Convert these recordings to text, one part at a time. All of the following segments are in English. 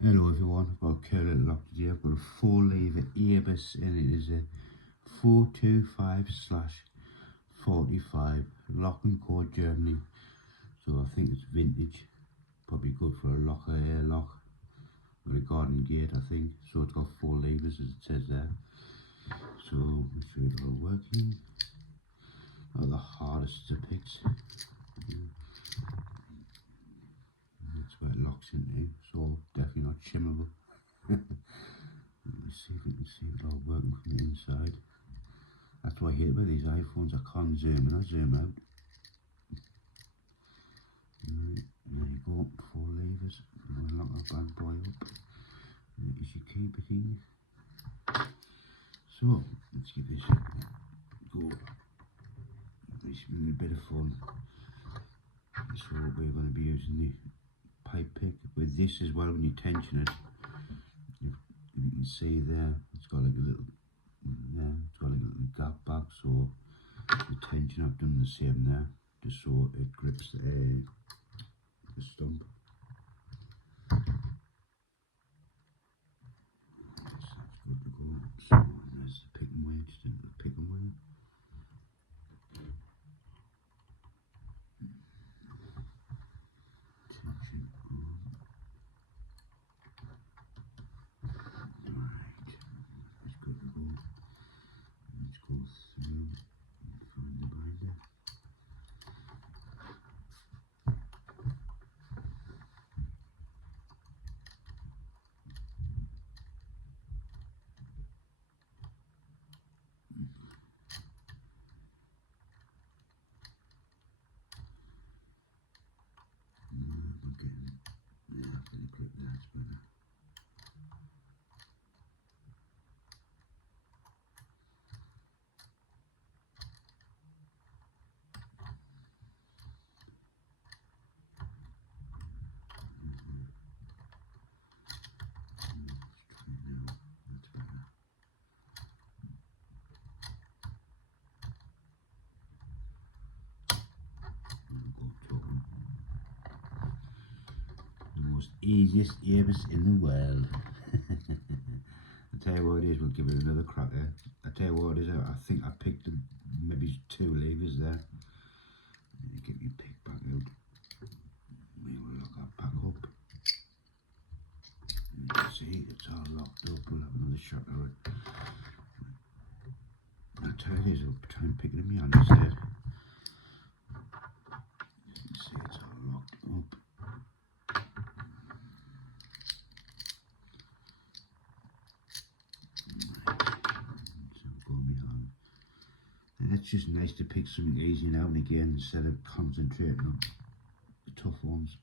Hello everyone, I've got a cool little lock today. I've got a 4-lever Airbus and it is a 425/45 lock and code Germany. So I think it's vintage, probably good for a locker, airlock or a garden gate I think. So it's got 4 levers as it says there. So I'm sure it's all working. Not the hardest to fix. That's where it locks into, so definitely not shimmable. Let's see if we can see it all working from the inside. That's what I hate about these iPhones, I can't zoom in or zoom out. Right, there you go, 4 levers. I'm going to lock that bad boy up. There is your key picking. So, let's give this a go. It's been a bit of fun. So we're going to be using the pipe pick with this as well when you tension it. You can see there, it's got like a little, it's got like a little gap back, so the tension I've done the same there, just so it grips the stump. So that's good to go. So there's the picking wheel, just into the picking wheel. Tension on. Right, that's good to go. Let's go through and find the binder. We're getting, yeah, I'm going to click that, it's better. The most easiest Airbus in the world. I'll tell you what it is, we'll give it another crack there. I'll tell you what it is, I think I picked maybe 2 levers there. Get me pick back out. We'll lock that back up. You can see it's all locked up. We'll have another shot of it. I'll tell you this, I'll try and pick it in my hand instead. You can see it's all locked up. And it's just nice to pick something easy now and again instead of concentrating on the tough ones.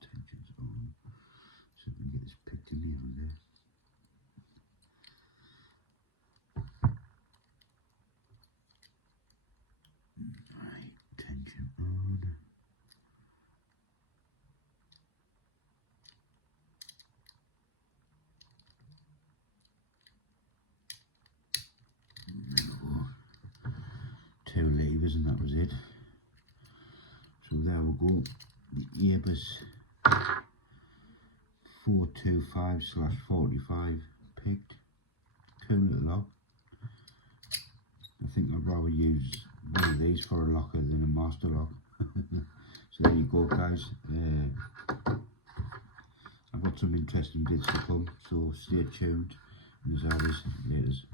Tension's on. So we can get this picked in the hand there. Right, tension on. There we go. 2 levers and that was it. So there we go. The Airbus 425/45 picked. Cool little lock. I think I'd rather use one of these for a locker than a master lock. So there you go guys. I've got some interesting bits to come, so stay tuned. And as always, laters.